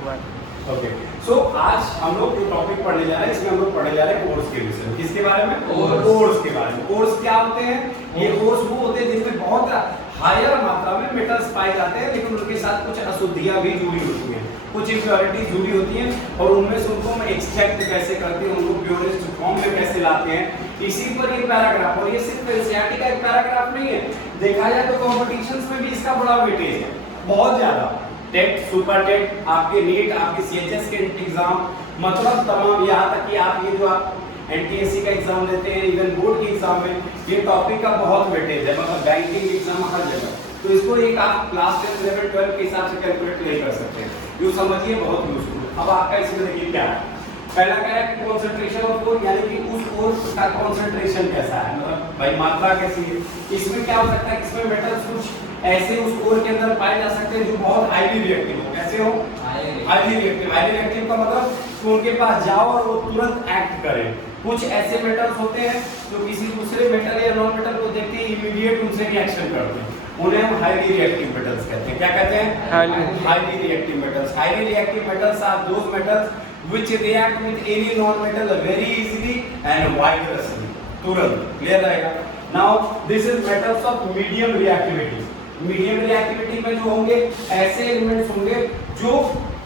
Okay, सो आज हम लोग जो टॉपिक पढ़ने जा रहे हैं, इसमें हम लोग पढ़ने जा रहे हैं ओर्स के विषय में। किसके बारे में? ओर्स के बारे में। ओर्स क्या होते हैं? ये ओर्स वो होते हैं जिनमें बहुत हायर मात्रा में मेटल्स पाए जाते हैं, लेकिन उनके साथ कुछ अशुद्धियां भी जुड़ी होती हैं, कुछ इम्प्योरिटीज जुड़ी होती हैं, और उनमें से उनको हम एक्सट्रैक्ट कैसे करते हैं, उनको प्योरेस्ट फॉर्म में कैसे लाते हैं, इसी पर ये पैराग्राफ। और ये सिर्फ एनसीईआरटी का एक पैराग्राफ नहीं है, देखा जाए तो कॉम्पिटिशन्स में भी इसका बड़ा वेटेज है, बहुत ज्यादा। टेट, सुपर टेट, आपके नीट, आपके सीएचएस के एग्जाम, मतलब तमाम, यहाँ तक कि आप ये जो आप एनटीएससी का एग्जाम देते हैं, इवन बोर्ड के एग्जाम में ये टॉपिक का बहुत वेटेज है, मतलब बैंकिंग एग्जाम हर जगह। तो इसको एक आप क्लास 10 लेवल 12 के हिसाब से कैलकुलेट नहीं कर सकते, ये समझिए बहुत यूजफुल। अब आपका इसमें देखिए क्या है, पहला कह रहा है कि कंसंट्रेशन ऑफ कोर, यानी कि उस कोर का कंसंट्रेशन कैसा है, मतलब भाई मात्रा कैसी है। इसमें क्या हो सकता है, इसमें मेटल्स कुछ ऐसे उस कोर के अंदर पाए जा सकते हैं जो बहुत हाईली रिएक्टिव हो। कैसे हो? Highly reactive. हाईली रिएक्टिव का मतलब कि उनके पास जाओ और वो तुरंत एक्ट करें। कुछ ऐसे मेटल्स होते हैं जो किसी दूसरे मेटल या नॉन मेटल को देखते ही इमीडिएट उनसे रिएक्शन करते हैं, उन्हें हम हाईली रिएक्टिव मेटल्स कहते हैं। क्या कहते हैं? Highly reactive metals. Highly reactive metals are those metals which react with any non-metal very easily and vigorously, तुरंत। क्लियर रहेगा? Now this is metals of medium reactivity. Medium reactivity में जो होंगे ऐसे एलिमेंट्स होंगे जो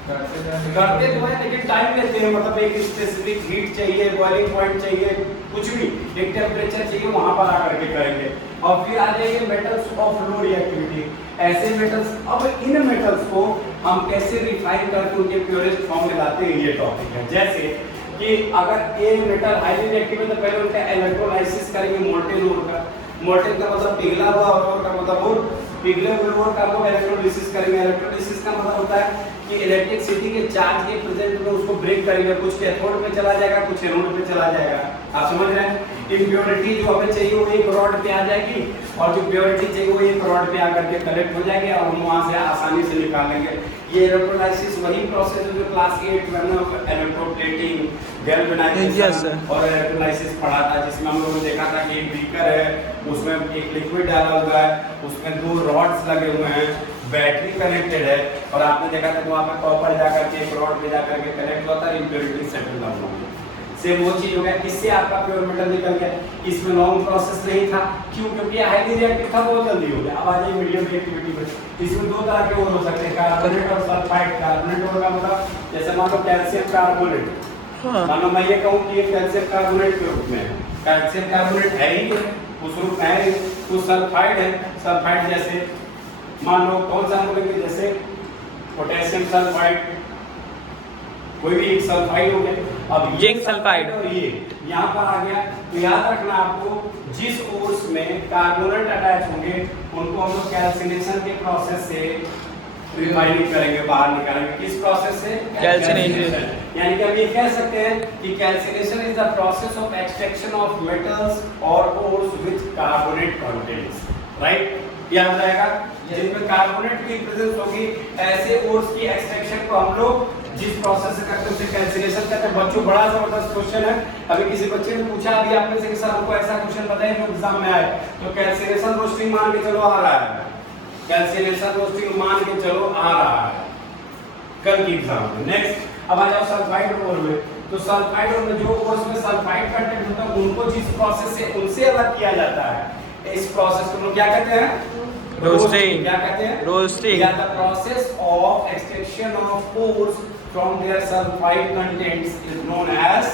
करते तो है लेकिन टाइम लेते हैं, मतलब एक स्पेसिफिक हीट चाहिए, बॉइलिंग पॉइंट चाहिए, कुछ भी एक टेम्परेचर चाहिए, वहां पर आकर के करेंगे। और फिर आ जाएंगे मेटल्स ऑफ लो रिएक्टिविटी, ऐसे मेटल्स। अब इन मेटल्स को हम कैसे रिफाइन करके उनके प्योरेस्ट फॉर्म में लाते हैं, ये टॉपिक है। जैसे कि अगर ए मेटल हाईली रिएक्टिव है तो पहले उनका इलेक्ट्रोलाइसिस करेंगे मोल्टेन ओर का। मोल्टेन का मतलब पिघला हुआ, और का मतलब ओर, पिघले हुए ओर का हम इलेक्ट्रोलिसिस करेंगे। इलेक्ट्रोलिसिस का मतलब होता है कि इलेक्ट्रिसिटी के चार्ज के प्रेजेंट में उसको ब्रेक करेंगे, कुछ कैथोड में चला जाएगा, कुछ एनोड में चला जाएगा। आप समझ रहे हैं? इम्प्योरिटी जो हमें चाहिए वो एक रॉड पे आ जाएगी, और जो प्योरिटी चाहिए वो एक रॉड पे आकर के कलेक्ट हो जाएगी, और हम वहां से आसानी से निकाल लेंगे। ये इलेक्ट्रोलाइसिस वही प्रोसेस है जो क्लास 8 में इलेक्ट्रोप्लेटिंग, गैल्वेनाइजेशन और इलेक्ट्रोलाइसिस पढ़ा था, जिसमें हम लोगों ने देखा था कि एक बीकर है, उसमें एक लिक्विड डाला हुआ है, उसमें 2 रॉड्स लगे हुए हैं, बैटरी कनेक्टेड है, और आपने देखा था कि वहाँ पे कॉपर जाकर के एक रॉड पे जाकर के कनेक्ट होता है, इम्प्योरिटी सेटल डाउन हो गई। सेम वो चीज हो गया, इससे आपका प्योर मेटल निकल गया। इसमें लॉन्ग प्रोसेस नहीं था, क्यों? क्योंकि हाईली रिएक्टिव था, बहुत जल्दी हो गया। अब आ जाइए मीडियम रिएक्टिविटी में, इसमें 2 तरह के और हो सकते हैं, कार्बोनेट और सल्फाइड। कार्बोनेट का मतलब जैसे मान लो कैल्शियम कार्बोनेट, मानो मैं ये कहूँ कि ये कैल्शियम कार्बोनेट के रूप में है, कैल्शियम कार्बोनेट है ही उस रूप में है, तो सल्फाइड है। सल्फाइड जैसे मान लो कौन सा हम बोलेंगे, जैसे पोटेशियम सल्फाइड, कोई भी एक सल्फाइड हो गया। अब जिंक सल्फाइड और ये यहाँ पर आ गया, तो याद रखना आपको, जिस ओर्स में कार्बोनेट अटैच होंगे उनको हम लोग कैल्सिनेशन के प्रोसेस से रिफाइनिंग करेंगे, बाहर निकालेंगे। किस प्रोसेस से? कैल्सिनेशन। यानी कि हम ये कह सकते हैं कि calcination is the process of extraction of metals और ores with carbonate contents, right? याद रहेगा, जिनमें कार्बोनेट की प्रेजेंस होगी, ऐसे ओर्स की एक्सट्रैक्शन को हम लोग जिस प्रोसेस से करते हैं उसे कैल्सिनेशन कहते हैं। बच्चों बड़ा जबरदस्त क्वेश्चन है, अभी किसी बच्चे ने पूछा अभी आप में से कि सर हमको ऐसा क्वेश्चन बताइए जो एग्जाम में आए, तो कैल्सिनेशन रोस्टिंग मान के चलो आ रहा है, कैल्सिनेशन रोस्टिंग मान के चलो आ रहा है कल की एग्जाम में। नेक्स्ट अब आ जाओ सल्फाइड ओर में, तो सल्फाइड ओर में जो ओर्स में सल्फाइड कंटेंट होता है उनको जिस प्रोसेस से उनसे अलग किया जाता है, इस प्रोसेस को लोग क्या कहते हैं? रोस्टिंग। क्या कहते हैं? रोस्टिंग। या the process of extraction of ores from their sulfide contents is known as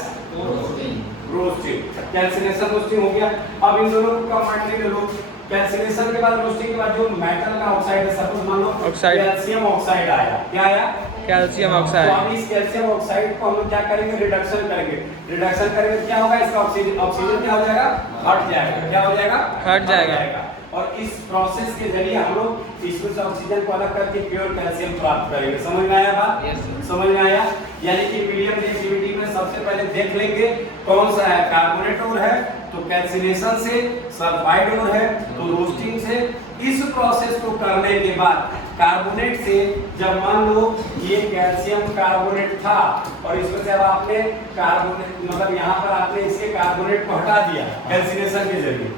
roasting. Calcination roasting हो गया। अब इन दोनों को कंबाइन कर लो, कैल्सिनेशन के बाद रोस्टिंग के बाद जो मेटल का ऑक्साइड है, सपोज मान लो कैल्शियम ऑक्साइड आया, क्या आया? Calcium oxide. तो अब इस कैल्शियम ऑक्साइड को हम लोग क्या करेंगे? रिडक्शन करेंगे। रिडक्शन करेंगे क्या होगा? इसका ऑक्सीजन क्या हो जाएगा? हट जाएगा। क्या हो जाएगा? हट जाएगा। और इस प्रोसेस के जरिए हम लोग इसमें से ऑक्सीजन को अलग करके प्योर कैल्शियम प्राप्त करेंगे। समझ में आया बात? Yes, समझ में आया? यानी कि मीडियम रिएक्टिविटी में सबसे पहले देख लेंगे कौन सा है, कार्बोनेट ओर है तो कैल्सिनेशन से, सल्फाइड ओर है तो रोस्टिंग से। इस प्रोसेस को करने के बाद कार्बोनेट से, जब मान लो ये कैल्शियम कार्बोनेट था और इसमें से अब आपने कार्बोनेट मतलब यहाँ पर आपने इसके कार्बोनेट को हटा दिया कैल्सिनेशन के जरिए,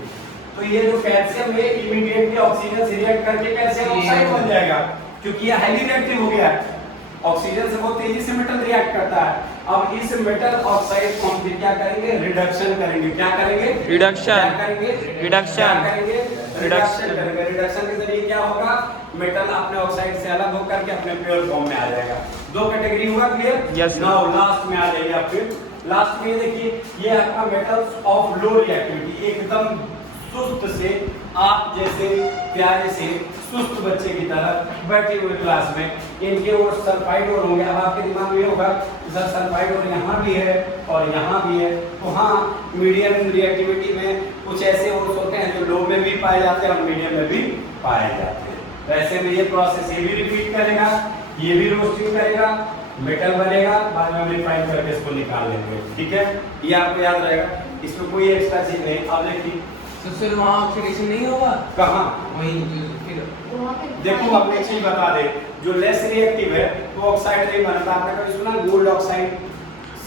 तो ये जो कैल्शियम है इमीडिएटली ऑक्सीजन से रिएक्ट करके कैल्शियम ऑक्साइड बन जाएगा, क्योंकि ये हाईली रिएक्टिव हो गया है। ऑक्सीजन से बहुत तेजी से मेटल रिएक्ट करता है। अब इस मेटल ऑक्साइड को हम फिर क्या करेंगे, रिडक्शन करेंगे। क्या करेंगे, रिडक्शन, क्या करेंगे, रिडक्शन, करेंगे, रिडक्शन करेंगे। रिडक्शन के जरिए क्या होगा, मेटल अपने ऑक्साइड से अलग होकर के अपने प्योर फॉर्म में आ जाएगा। दो कैटेगरी हुआ, clear? Yes, sir. Now last में आ जाइए आप। फिर लास्ट में देखिए, ये आपका मेटल्स ऑफ लो रिएक्टिविटी, एकदम सुस्त से, आप जैसे प्यारे से सुस्त बच्चे की तरह बैठे हुए क्लास में, इनके और सल्फाइड और होंगे। अब आपके दिमाग में होगा सर सल्फाइड और यहाँ भी है और यहाँ भी है, तो हाँ, मीडियम रिएक्टिविटी में कुछ ऐसे ओर्स होते हैं जो लो में भी पाए जाते हैं और मीडियम में भी पाए जाते हैं। तो ऐसे में ये प्रोसेस ये भी रिपीट करेगा, ये भी रोस्टिंग करेगा, मेटल बनेगा, बाद में हम रिफाइन करके इसको निकाल लेंगे। ठीक है, ये आपको याद रहेगा, इसमें कोई एक्स्ट्रा चीज नहीं। अब देखिए, तो फिर वहाँ ऑक्सीडेशन नहीं होगा? कहाँ, वहीं फिर देखो अब एक चीज बता दे, जो लेस रिएक्टिव है तो ऑक्साइड नहीं बनता। आपने कभी सुना गोल्ड ऑक्साइड,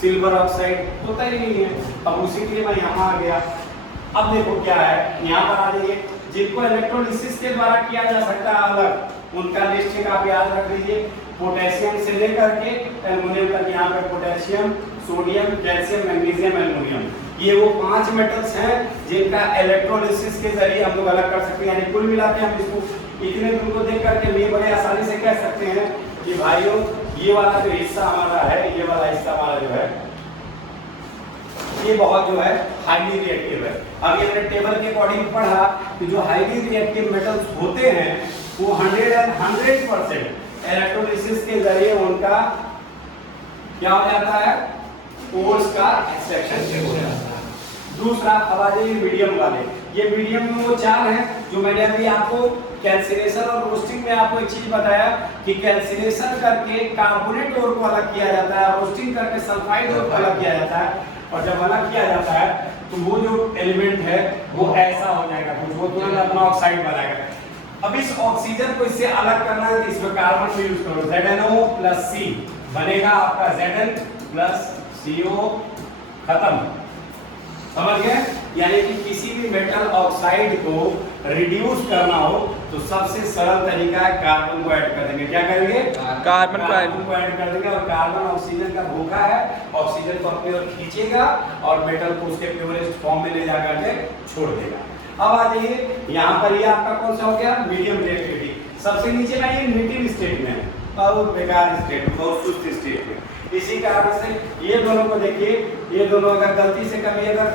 सिल्वर ऑक्साइड? होता ही नहीं है। अब उसी के लिए मैं यहाँ आ गया। अब देखो क्या है, यहाँ पर आ जाइए, जिनको इलेक्ट्रोलिसिस के द्वारा किया जा सकता है अलग, उनका लिस्ट आप याद रख लीजिए। पोटेशियम से लेकर के एल्युमिनियम तक, यहाँ पे potassium, sodium, calcium, magnesium, aluminium, ये वो 5 मेटल्स हैं जिनका इलेक्ट्रोलिसिस के जरिए हम लोग अलग कर सकते हैं। यानी कुल मिला के हम इसको इतने दूर को देख करके ये बड़े आसानी से कह सकते हैं कि भाइयों, ये वाला जो हिस्सा हमारा है, ये वाला हिस्सा हमारा जो है, ये बहुत जो है हाईली रिएक्टिव है। अब ये हमने टेबल के अकॉर्डिंग पढ़ा कि जो हाईली रिएक्टिव मेटल्स होते हैं वो 100% इलेक्ट्रोलिसिस के जरिए उनका क्या हो जाता है, कोर्स का एक्सट्रैक्शन हो जाता है। दूसरा, अब आ जाइए मीडियम वाले। ये मीडियम में वो 4 हैं जो मैंने अभी आपको कैल्सिनेशन और रोस्टिंग में आपको एक चीज बताया कि कैल्सिनेशन करके कार्बोनेट ओर को अलग किया जाता है, रोस्टिंग करके सल्फाइड ओर को अलग किया जाता है। और जब अलग किया जाता है तो वो जो एलिमेंट है वो ऐसा हो जाएगा, कुछ वो तुरंत अपना ऑक्साइड बनाएगा। अब इस ऑक्सीजन को इससे अलग करना है तो इसमें कार्बन को यूज करो, ZnO + C बनेगा आपका Zn + CO, खत्म। समझ गए? यानी कि किसी भी मेटल ऑक्साइड को रिड्यूस करना हो तो सबसे सरल तरीका है कार्बन को ऐड कर देंगे। क्या करेंगे? कार्बन को ऐड कर देंगे। और कार्बन ऑक्सीजन का धोखा है, ऑक्सीजन को अपनी ओर खींचेगा और मेटल को उसके प्योरेस्ट फॉर्म में ले जाकर के छोड़ देगा। अब आ जाइए, यहाँ पर ये आपका कौन सा हो गया, मीडियम रिएक्टिविटी। सबसे नीचे ना ये नेटिव स्टेट में है, बहुत बेकार स्टेट में, बहुत सुस्त स्टेट में। इसी कारण से ये दोनों को देखिए, ये दोनों अगर गलती से कभी अगर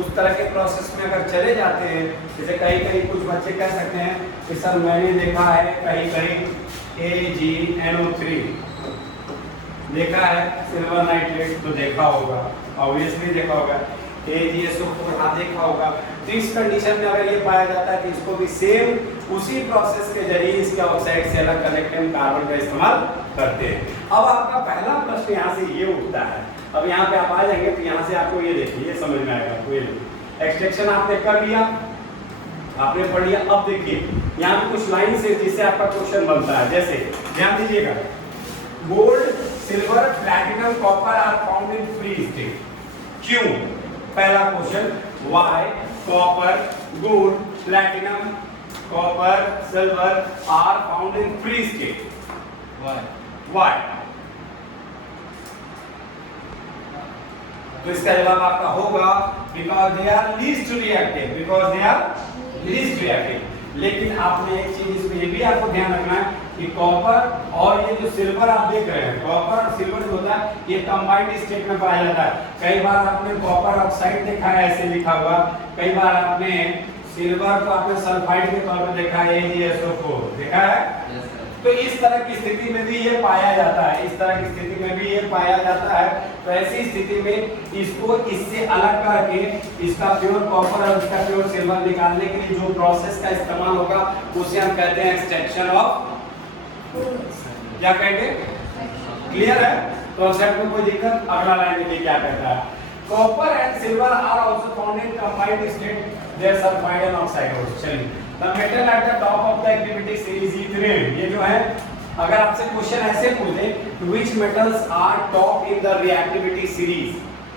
उस तरह के प्रोसेस में अगर चले जाते हैं, जैसे कहीं कहीं कुछ बच्चे कह सकते हैं कि सर मैंने देखा है कहीं कहीं AgNO3 देखा है, सिल्वर नाइट्रेट तो देखा होगा, ऑब्वियसली देखा होगा, AgSO4 हाँ देखा होगा। तो इस कंडीशन में अगर ये पाया जाता है कि इसको भी सेम उसी प्रोसेस के जरिए इसके ऑक्साइड से अलग करने के लिए कार्बन का इस्तेमाल करते हैं। अब आपका पहला प्रश्न यहाँ से ये उठता है, अब यहाँ पे आप आ जाएंगे तो यहाँ से आपको ये देखिए, ये समझ में आएगा आपको। ये एक्सट्रैक्शन आपने कर लिया, आपने पढ़ लिया। अब देखिए यहाँ पे कुछ लाइन से जिससे आपका क्वेश्चन बनता है, जैसे ध्यान दीजिएगा, gold, silver, platinum, copper are found in free state. क्यों? पहला question, why copper, gold, platinum, copper, silver are found in free state? Why? तो इसका जवाब आपका होगा because they are least reactive, because they are least reactive. लेकिन आपने एक चीज इसमें ये भी आपको ध्यान रखना है कि कॉपर और ये जो सिल्वर आप देख रहे हैं, कॉपर और सिल्वर जो होता है ये कंबाइंड स्टेट में पाया जाता है। कई बार आपने कॉपर ऑक्साइड देखा है ऐसे लिखा हुआ, कई बार आपने सिल्वर को आपने सल्फाइड के तौर पर देखा है, AgSO4 देखा है। तो इस तरह की स्थिति में भी ये पाया जाता है, इस तरह की स्थिति में भी ये पाया जाता है। तो ऐसी स्थिति में इसको इससे अलग करके इसका प्योर कॉपर और इसका प्योर सिल्वर निकालने के लिए जो प्रोसेस का इस्तेमाल होगा उसे हम कहते हैं एक्सट्रैक्शन ऑफ, क्या कहेंगे? क्लियर है? कॉन्सेप्ट में कोई दिक्कत? अगला लाइन देखिए क्या कहता है, copper and silver are also found in combined state, there sulphide and oxide. चलिए, the metal at the top of the activity series ethereum, ये जो है अगर आपसे क्वेश्चन ऐसे पूछे which metals are top in the reactivity series,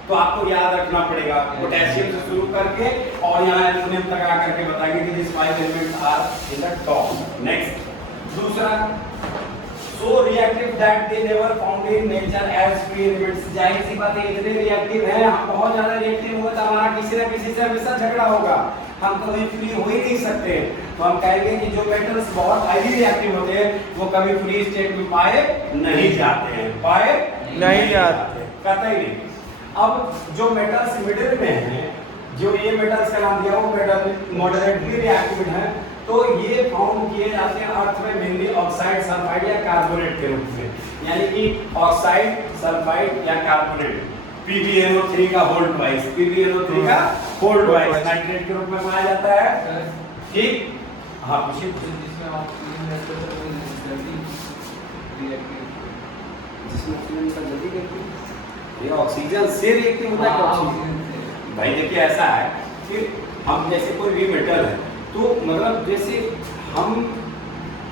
तो आपको याद रखना पड़ेगा पोटेशियम से शुरू करके और यहाँ एल्युमिनियम तक आकर के बताएंगे कि this 5 elements are in the top. Next, दूसरा so reactive that they never found in nature as free elements। जाहिर सी बात है इतने रिएक्टिव हैं, हम बहुत ज्यादा रिएक्टिव होंगे तो हमारा किसी ना किसी से हमेशा झगड़ा होगा, हम कभी फ्री हो ही नहीं सकते। तो हम कहेंगे कि जो मेटल्स बहुत हाईली रिएक्टिव होते हैं वो कभी फ्री स्टेट में पाए नहीं जाते हैं, पाए नहीं जाते, कतई नहीं। अब जो मेटल्स मिडिल में हैं, जो ये मेटल्स का नाम दिया वो मेटल मॉडरेटली रिएक्टिव है, तो ये फाउंड किए जाते हैं अर्थ में मेनली ऑक्साइड, सल्फाइड या कार्बोनेट के रूप में, यानी कि ऑक्साइड, सल्फाइड या कार्बोनेट, PbNO3 का होल्ड वाइज, PbNO3 का होल्ड वाइज नाइट्रेट के रूप में पाया जाता है। ठीक, हाँ पूछिए। जिसमें ऑक्सीजन रहता है वो जल्दी रिएक्टिव, जिसमें ऑक्सीजन का जल्दी रिएक्टिव, ये ऑक्सीजन से रिएक्टिव होता है कि ऑक्सीजन से? भाई देखिए ऐसा है कि हम जैसे कोई भी मेटल है तो मतलब जैसे हम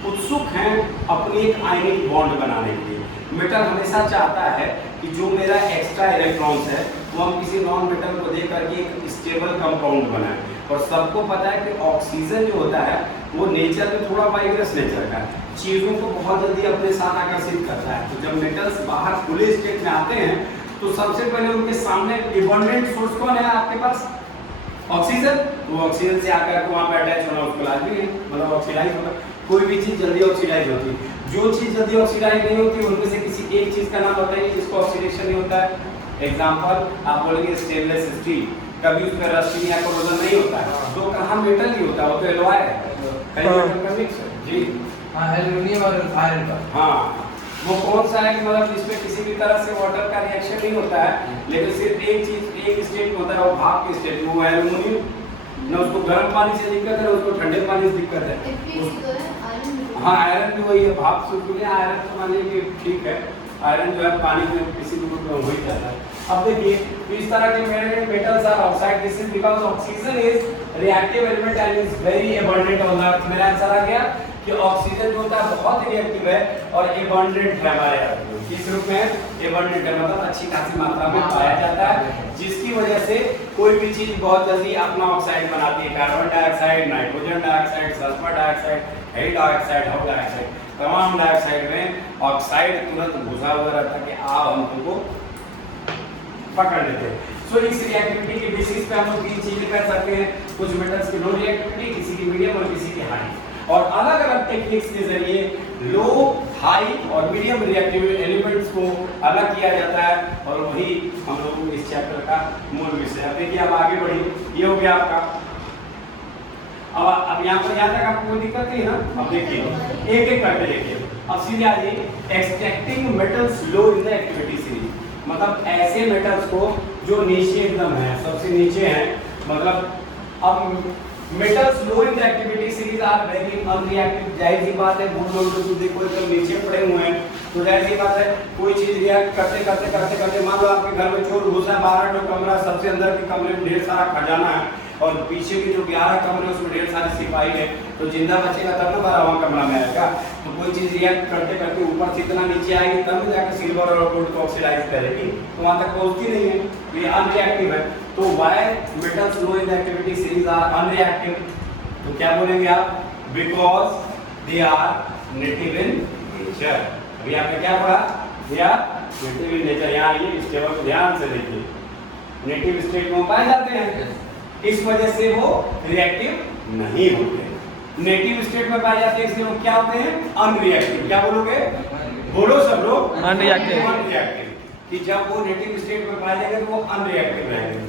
उत्सुक हैं अपनी एक आयनिक बॉन्ड बनाने के लिए, मेटल हमेशा चाहता है कि जो मेरा एक्स्ट्रा इलेक्ट्रॉन्स है वो हम किसी नॉन मेटल को दे करके एक स्टेबल कंपाउंड बनाएं। और सबको पता है कि ऑक्सीजन जो होता है वो नेचर में थोड़ा वाइब्रस नेचर का है, चीज़ों को बहुत जल्दी अपने साथ आकर्षित करता है। तो जब मेटल्स बाहर खुले स्टेट में आते हैं तो सबसे पहले उनके सामने एबंडेंट सोर्स कौन है आपके पास? ऑक्सीजन। वो ऑक्सीजन से आकर के वहाँ पे अटैच होना उसको लाजमी है, मतलब ऑक्सीडाइज होगा। कोई भी चीज़ जल्दी ऑक्सीडाइज होती है, जो चीज़ जल्दी ऑक्सीडाइज नहीं होती उनमें से किसी एक चीज़ का नाम बताइए जिसको ऑक्सीडेशन नहीं होता है। एग्जाम्पल आप बोलेंगे स्टेनलेस स्टील, कभी उस पर रस्टिंग या कोरोजन नहीं होता है, तो कहाँ मेटल ही होता है, वो तो एलॉय है, कहीं मेटल का मिक्स है जी। हाँ एल्युमिनियम और आयरन का। हाँ वो कौन सा है कि मतलब इसमें किसी भी तरह से वाटर का रिएक्शन नहीं होता है, लेकिन सिर्फ एक चीज एक स्टेट में होता है, वो भाप के स्टेट में, वो एल्युमिनियम। न उसको गर्म पानी से दिक्कत है, उसको ठंडे पानी से दिक्कत है। हाँ आयरन भी वही है, भाप से उठने आयरन तो मान लीजिए ठीक है, आयरन जो है पानी में किसी भी रूप में हो ही जाता है। अब देखिए इस तरह के metals are oxide, this is because oxygen is reactive element and is very abundant on earth. मेरा आंसर आ गया कि ऑक्सीजन जो होता है बहुत रिएक्टिव है और एबंडेंट है हमारे अर्थ में। किस रूप में? एबंडेंट है, मतलब अच्छी खासी मात्रा में पाया जाता है, जिसकी वजह से कोई भी चीज बहुत जल्दी अपना ऑक्साइड बनाती है। Carbon dioxide, nitrogen dioxide, sulphur dioxide, hello dioxide, how dioxide, तमाम डाइऑक्साइड में ऑक्साइड तुरंत घुसा हुआ रहता है कि आप हम तुमको पकड़ लेते हैं। सो इस रिएक्टिविटी के बेसिस पे हम लोग तीन चीजें कर सकते हैं, कुछ मेटल्स की लो रिएक्टिविटी, किसी की मीडियम और किसी की हाई, और अलग अलग टेक्निक्स के जरिए लो, हाई और मीडियम रिएक्टिव एलिमेंट्स को अलग किया जाता है, और वही हम लोग इस चैप्टर का मूल विषय है। देखिए अब आगे बढ़िए, ये हो गया आपका। अब यहाँ पर यहाँ तक आपको कोई दिक्कत नहीं है ना? अब देखिए एक एक करके देखिए। अब सीधे आ जाइए, extracting metals low in the activity series, मतलब ऐसे मेटल्स को जो नीचे एकदम है, सबसे नीचे हैं, मतलब अब metals low in the activity series are very unreactive. जाहिर सी बात है गुड लोग तो देखो एकदम नीचे पड़े हुए हैं, तो जाहिर सी बात है कोई चीज रिएक्ट करते करते करते करते, मान लो आपके घर में चोर घुसा है, 12 ठो कमरा, सबसे अंदर के कमरे में ढेर सारा खजाना है और पीछे के जो 11 कमरे उसमें ढेर सारे सिपाही है, तो जिंदा बचेगा तब तो 12वां कमरा में आएगा। तो कोई चीज रिएक्ट करते करते ऊपर से इतना नीचे आएगी तब जाकर सिल्वर और गोल्ड को ऑक्सीडाइज करेगी, तो वहां तक पहुंचती नहीं है, ये अनरिएक्टिव है। तो why metals low in the activity series are unreactive? तो क्या बोलेंगे आप? Because they are native in nature. अभी आपने क्या पढ़ा? They are native in nature. यहाँ ये इस टेबल को ध्यान से देखिए, नेटिव स्टेट में पाए जाते हैं, इस वजह से वो रिएक्टिव नहीं होते। नेटिव स्टेट में पाए जाते हैं इसलिए वो क्या होते हैं? अनरिएक्टिव। क्या बोलोगे? बोलो सब लोग, अनरिएक्टिव। अनरिएक्टिव, कि जब वो नेटिव स्टेट में पाए जाएंगे तो वो अनरिएक्टिव रहेंगे।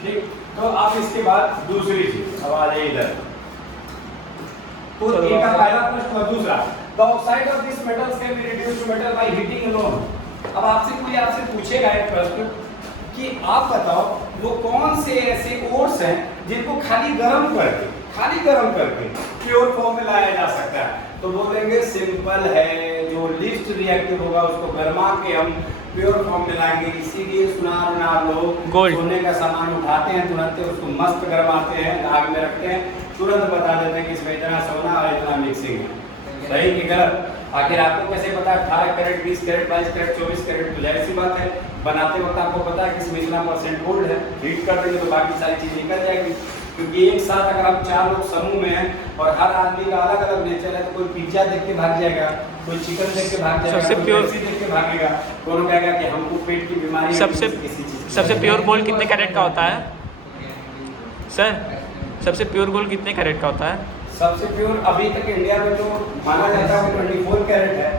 ठीक, तो अब इसके बाद दूसरी चीज, अब आ जाइए इधर। तो एक का पहला प्रश्न और दूसरा, the oxide of this metals can be reduced to metal by heating alone. अब आपसे पूछेगा एक प्रश्न कि आप बताओ वो कौन से ऐसे ओर्स हैं जिनको खाली गर्म करके प्योर फॉर्म में लाया जा सकता है? तो बोलेंगे सिंपल है, जो लीस्ट रिएक्टिव होगा उसको गर्मा के हम प्योर फॉर्म में लाएंगे। इसीलिए सुनार लोग सोने का सामान उठाते हैं, तुरंत उसको मस्त गरमाते हैं, आग में रखते हैं, तुरंत बता देते हैं कि इसमें इतना सोना और इतना मिक्सिंग है। सही कि गलत? आखिर आपको कैसे पता? 18 कैरेट, 20 कैरेट, 22 कैरेट, 24 कैरेट, तो जाहिर सी बात है बनाते वक्त आपको पता है कि इसमें इतना % गोल्ड है। हीट कर देंगे तो बाकी सारी चीज निकल जाएगी। क्योंकि एक साथ अगर हम 4 लोग समूह में हैं और हर आदमी का अलग अलग नेचर है, तो कोई पिज्जा देख के भाग जाएगा, कोई चिकन देख के भाग जाएगा, सबसे कोई प्योर- पेप्सी देख के भागेगा, कोनो कहेगा कि हमको पेट की बीमारी है, सबसे किसी चीज़ की। सबसे प्योर गोल्ड कितने कैरेट का होता है सर? सबसे प्योर गोल्ड कितने कैरेट का होता है? सबसे प्योर अभी तक इंडिया में तो माना जाता है 24 कैरेट है,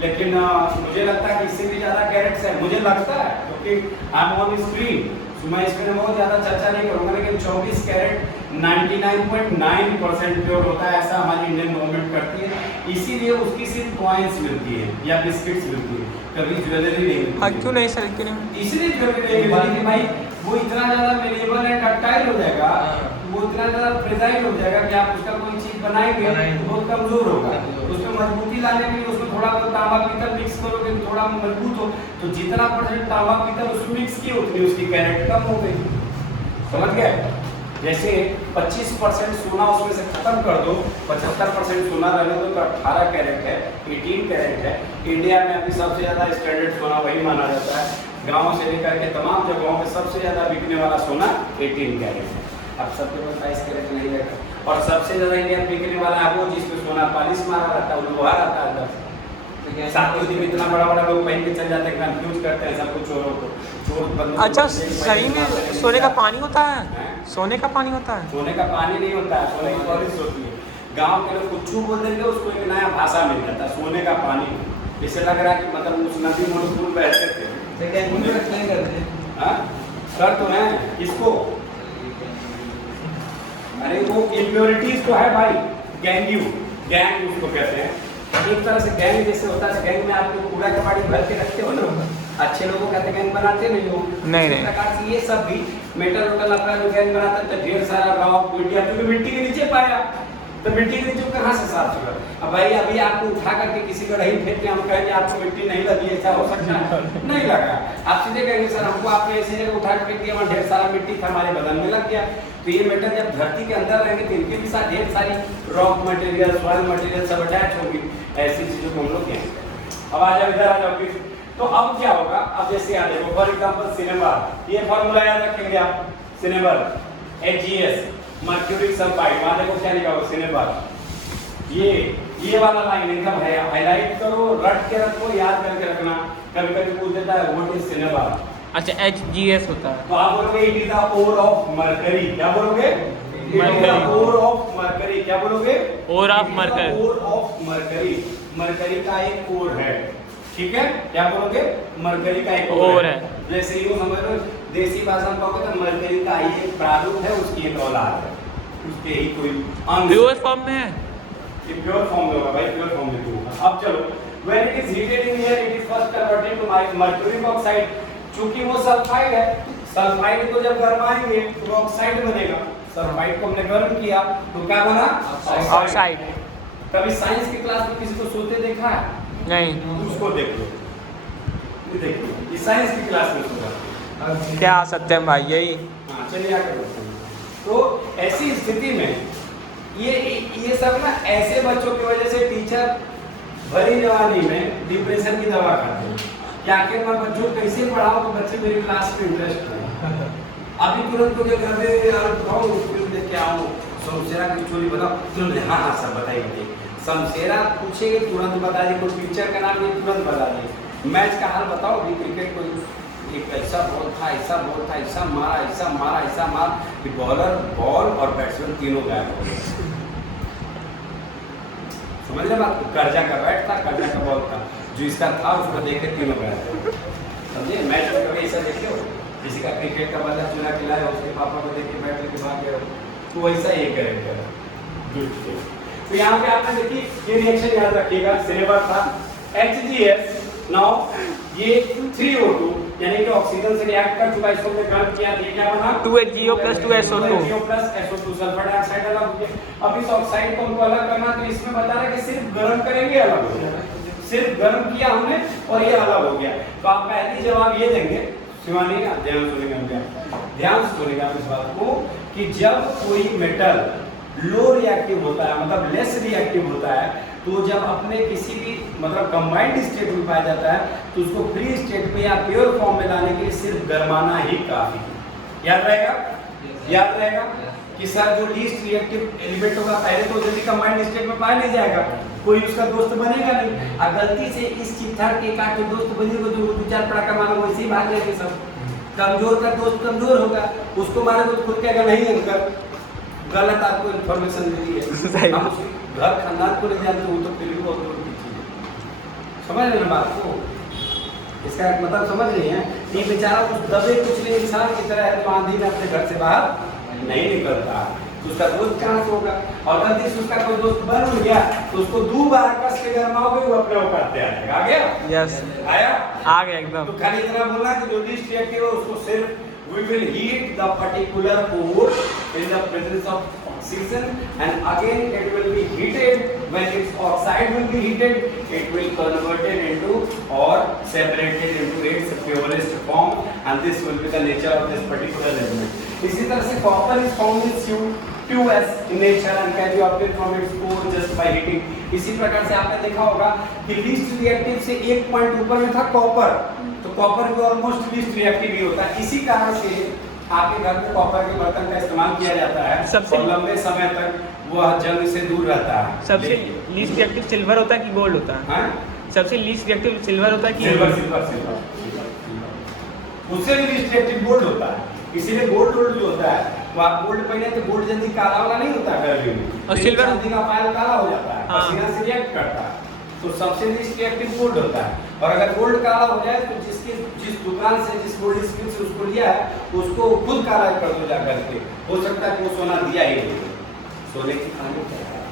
लेकिन मुझे लगता है कि इससे भी ज़्यादा कैरेट्स है, मुझे लगता है, क्योंकि आई एम ऑन स्क्रीन, तो मैं इसमें बहुत ज़्यादा चर्चा नहीं करूँगा, लेकिन 24 कैरेट 99.9% प्योर होता है, ऐसा हमारी इंडियन गवर्नमेंट करती है, इसीलिए उसकी सिर्फ कॉइन्स मिलती है या बिस्किट्स मिलती है, कभी ज्वेलरी नहीं मिलती। हाँ क्यों नहीं सर, क्यों नहीं? इसलिए ज्वेलरी नहीं मिलती कि भाई वो इतना ज़्यादा मेलेबल है, डक्टाइल हो जाएगा, वो इतना ज़्यादा फ्रेजाइल हो जाएगा कि आप उसका कोई चीज़ बनाएंगे तो बहुत कमज़ोर होगा, उसमें मजबूती लाने के लिए उसमें थोड़ा बहुत तांबा पीतल मिक्स करोगे तो थोड़ा मजबूत हो, तो जितना परसेंट तांबा पीतल उसमें मिक्स किए उतनी उसकी कैरेट कम हो गई, समझ गए? जैसे 25% सोना उसमें से खत्म कर दो, 75% सोना रहने दो, तो 18 कैरेट है, 18 कैरेट है। इंडिया में अभी सबसे ज़्यादा स्टैंडर्ड सोना वही माना जाता है, गाँव से लेकर के तमाम जगहों में सबसे ज़्यादा बिकने वाला सोना 18 कैरेट है। अब सबके पास 22 कैरेट नहीं रहता, और सबसे ज़्यादा इंडिया में बिकने वाला है वो जिसमें सोना पॉलिश मारा रहता है, वो लोहा रहता है अंदर। साथियों में इतना बड़ा बड़ा लोग पहन के चल जाते हैं, कंफ्यूज करते हैं सब कुछ चोरों को, चोर बंदूक। अच्छा सही में सोने का पानी होता है? सोने का पानी होता है? सोने का पानी नहीं होता है, सोने की पॉलिश होती है। गांव के लोग कुछ बोल देंगे, उसको एक नया भाषा मिल जाता है, सोने का पानी। इसे लग रहा है कि मतलब उस नदी में फूल बैठते थे। कर तो हैं इसको, अरे वो इम्प्योरिटीज तो है भाई, गैंग उसको कहते हैं, एक तरह से गैंग जैसे होता है। गैंग में आप लोग कूड़ा कबाड़ी भर के रखते हो ना, अच्छे लोगों का तो गैंग बनाते नहीं हो, नहीं इस प्रकार से ये सब भी मेटल वेटल अपना जो गैंग बनाता है, तो ढेर सारा रॉक मिट्टी, अब मिट्टी के नीचे पाया तो मिट्टी के नीचे कहाँ से साफ होगा? अब भाई अभी आपको उठा करके किसी का रही फेंक के हम कहेंगे आपको मिट्टी नहीं लगी, ऐसा हो सकता है? नहीं लगा। आप सीधे कहेंगे सर हमको आपने ऐसी जगह उठा के फेंक दिया, वहाँ ढेर सारा मिट्टी था, हमारे बदन में लग गया। तो ये मेटल जब धरती के अंदर रहेंगे तो इनके भी साथ ढेर सारी रॉक मटेरियल, सॉइल मटेरियल सब अटैच होगी, ऐसी चीज़ों को हम लोग कहेंगे। अब आ जाओ इधर, आ जाओ प्लीज। तो अब क्या होगा? अब जैसे याद देखो, फॉर एग्जाम्पल सिनेमर, ये फॉर्मूला याद रखेंगे आप, सिनेमर HgS, मर्क्यूरिक सल्फाइड, वहाँ देखो क्या लिखा होगा सिनेमर, ये वाला लाइन एकदम है, हाईलाइट करो, रट के रखो, याद करके रखना, कभी कभी पूछ देता है व्हाट इज सिनेमर। अच्छा HgS होता है। तो आप बोलोगे it is the ore of mercury, क्या बोलोगे? ओर ऑफ मरकरी, क्या बोलोगे? Ore of mercury, ore of mercury, mercury का एक ओर है, ठीक है? क्या बोलोगे? मरकरी का एक ओर है। जैसे यूं समझ लो, देसी भाषा में कहोगे तो मरकरी का ये प्रारूप है, उसकी एक औलाद है, उसके ही कोई अंश। प्योर फॉर्म में है, ये प्योर फॉर्म में होगा भाई, प्योर फॉर्म में दूंगा। अब चलो, when it is heated in air it is first converted to mercuric oxide, चूंकि वो सल्फाइड है, सल्फाइड को जब गरमाएंगे तो ऑक्साइड बनेगा। सल्फाइड को हमने गर्म किया तो क्या बना? ऑक्साइड। कभी साइंस की क्लास में किसी को सोते देखा है? नहीं। उसको देख लो, ये देखो, ये साइंस की क्लास में सोता है। क्या सत्यम भाई यही? हाँ चलिए आगे बढ़ते हैं। तो ऐसी स्थिति में ये सब ना ऐसे बच्चों की वजह से टीचर भरी जवानी में डिप्रेशन की दवा खाते हैं कि आखिर मैं बच्चों को कैसे पढ़ाऊं तो बच्चे मेरी क्लास में इंटरेस्ट लें। अभी तुरंत मुझे घर में बताओ फिल्म देख के आओ, शमशेरा की स्टोरी बताओ, तुरंत हाँ हाँ सब बताइए। शमशेरा पूछेंगे तुरंत बता दिए, कोई पिक्चर का नाम ये तुरंत बता दिए, मैच का हाल बताओ, अभी क्रिकेट को एक ऐसा बॉल था, ऐसा बॉल था, ऐसा मारा, ऐसा मारा, ऐसा मारा कि बॉलर, बॉल और बैट्समैन तीनों गायब हो गए। समझ रहे बात? कर्जा का बैट था, कर्जा का बॉल था, जो इसका था उसको देख के तीनों गायब। समझे? मैच में कभी ऐसा देखते हो किसी का क्रिकेट का बल्ला चुरा के लाया, उसके पापा को देख के बैट लेके भाग गया, तो वैसा ये करेक्टर। तो यहाँ पे आपने देखी ये रिएक्शन याद रखिएगा, सिलेबस था HgS, नाउ ये 3O2 यानी कि ऑक्सीजन से रिएक्ट कर चुका, इसको हमने गर्म किया, ये क्या बना? 2HgO plus 2SO2, 2HgO plus SO2, sulphur dioxide अलग हो गया। अब इस ऑक्साइड को हमको अलग करना, तो इसमें बता रहा है कि सिर्फ गर्म करेंगे अलग हो जाएगा, सिर्फ गर्म किया हमने और ये अलग हो गया। तो आप पहली जवाब ये देंगे, शिवानी का ध्यान सुनेंगे, ध्यान सुनेंगे आप इस बात को कि जब कोई मेटल लो रिएक्टिव होता है, मतलब लेस रिएक्टिव होता है, तो जब अपने किसी भी मतलब कंबाइंड स्टेट में पाया जाता है तो उसको फ्री स्टेट में या प्योर फॉर्म में लाने के लिए सिर्फ गरमाना ही काफी। याद रहेगा? याद रहेगा? कि सर जो लीस्ट रिएक्टिव एलिमेंट होगा पहले तो जल्दी कंबाइंड स्टेट में पाया नहीं जाएगा, कोई उसका दोस्त बनेगा नहीं। और गलती से इस चित्थर के का जो दोस्त बनेगा जो दो चार पटाखा मारो वैसे ही भाग जाएंगे सब। कमजोर का दोस्त कमजोर होगा, उसको मारेगा तो खुद कहेगा नहीं अंकल गलत आपको इन्फॉर्मेशन दे दी है। हम उसके घर खानदान को नहीं जानते, वो तो फिर भी बहुत दूर की चीज है। समझ रहे हैं बात को? इसका मतलब समझ रही हैं? ये बेचारा कुछ दबे कुचले इंसान की तरह है जो आंधी में अपने घर से बाहर नहीं निकलता, तो उसका दोस्त कहाँ से होगा? और गलती से उसका कोई दोस्त बन गया तो उसको दोबारा कस के गरमाओगे वो अपने औकात पे आ जाएगा। आ गया? यस आया? आ गया एकदम। तो खाली इतना बोलना कि जो लीस्ट रिएक्टिव है उसको सिर्फ we will heat the particular ore in the presence of oxygen, and again it will be heated. When its oxide will be heated, it will converted into or separated into its purest form, and this will be the nature of this particular element. इसी तरह से copper is found in C2S in nature and can be obtained from its core just by heating. इसी प्रकार से आपने देखा होगा कि लीस्ट रिएक्टिव से एक पॉइंट ऊपर में था कॉपर, तो कॉपर भी ऑलमोस्ट लीस्ट रिएक्टिव ही होता है। इसी कारण से आपके घर में कॉपर के बर्तन का इस्तेमाल किया जाता है और लंबे समय तक वह जंग से दूर रहता है। सबसे लीस्ट रिएक्टिव सिल्वर होता है कि गोल्ड होता है? सबसे लीस्ट रिएक्टिव सिल्वर होता है कि सिल्वर? सिल्वर उससे भी लीस्ट रिएक्टिव गोल्ड होता है, इसीलिए गोल्ड जो होता है तो आप गोल्ड पहने तो गोल्ड जल्दी काला वाला नहीं होता गर्मी में, और सिल्वर चांदी का पायल काला हो जाता है, पसीना से रिएक्ट करता है, तो सबसे लीस्ट रिएक्टिव गोल्ड होता है। और अगर गोल्ड काला हो जाए तो जिस दुकान से जिस गोल्ड स्किन से उसको लिया है उसको खुद काला कर दो जा करके, हो सकता है कि वो सोना दिया ही नहीं, सोने की खाने क्या है।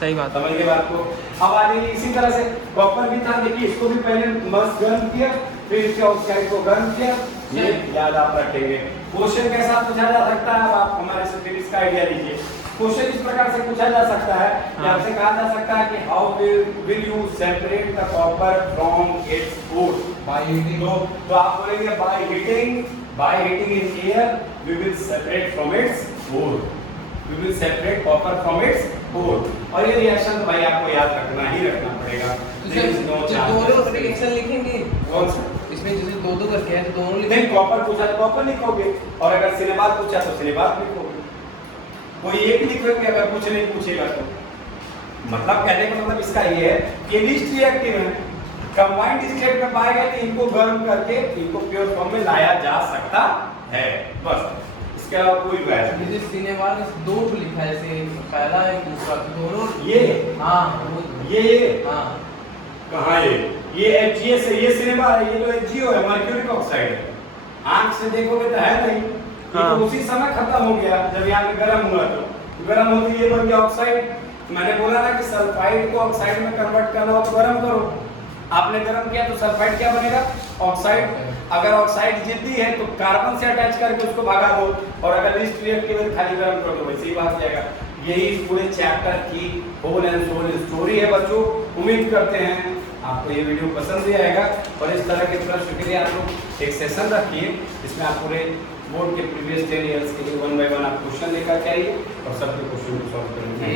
सही बात। समझ गए बात को? अब आ जाइए इसी तरह से कॉपर भी था, देखिए इसको भी पहले मस्त गर्म किया, फिर इसके ऑक्साइड को गर्म किया, ये याद आप रखेंगे। क्वेश्चन कैसा पूछा जा सकता है? अब आप हमारे से फिर इसका आइडिया लीजिए। क्वेश्चन इस प्रकार से पूछा जा सकता है कि आपसे कहा जा सकता है कि how will you separate the copper from its ore? By heating. तो आप बोलेंगे by heating in air we will separate from its ore, we will separate copper from its ore. और ये रिएक्शन तो भाई आपको याद रखना ही रखना पड़ेगा। दोनों रिएक्शन लिखेंगे कौन सा? इसमें जैसे दो करके है तो दोनों नहीं, लिखेंगे। कॉपर पूछा तो कॉपर लिखोगे, और अगर सिनेबात पूछा तो सिनेबात लिखोगे, कोई एक लिखोगे अगर कुछ नहीं पूछेगा तो। मतलब कहने का मतलब इसका ये है कि लीस्ट रिएक्टिव है, कंबाइंड स्टेट में पाए गए तो इनको गर्म करके इनको प्योर फॉर्म में लाया जा सकता है, बस इसके अलावा कोई वैसा नहीं। जैसे सिनेमा में दो लिखा है, जैसे पहला है दूसरा, तो दोनों ये ये हाँ कहाँ ये HGS है, ये सिनेमा है, ये तो HGO है, मर्क्यूरिक ऑक्साइड है। आंख से देखोगे तो है नहीं, ये तो उसी समय खत्म हो गया जब यहाँ पे गर्म हुआ, तो गर्म होते ये बन गया ऑक्साइड। मैंने बोला ना कि सल्फाइड को ऑक्साइड में कन्वर्ट करना हो तो गर्म करो, आपने गर्म किया तो सल्फाइड क्या बनेगा? ऑक्साइड। अगर ऑक्साइड जिद्दी है तो कार्बन से अटैच करके उसको भगा दो, और अगर लीस्ट रिएक्टिव है खाली गर्म कर दो, वैसे ही भाग जाएगा। यही पूरे चैप्टर की होल एंड सोल स्टोरी है बच्चों। उम्मीद करते हैं आपको ये वीडियो पसंद भी आएगा, और इस तरह के प्रश्न के लिए आप लोग एक सेशन रखिए जिसमें आप पूरे बोर्ड के प्रीवियस 10 ईयर्स के लिए 1 बाय 1 आप क्वेश्चन लेकर के आइए और सबके क्वेश्चन को सॉल्व करेंगे।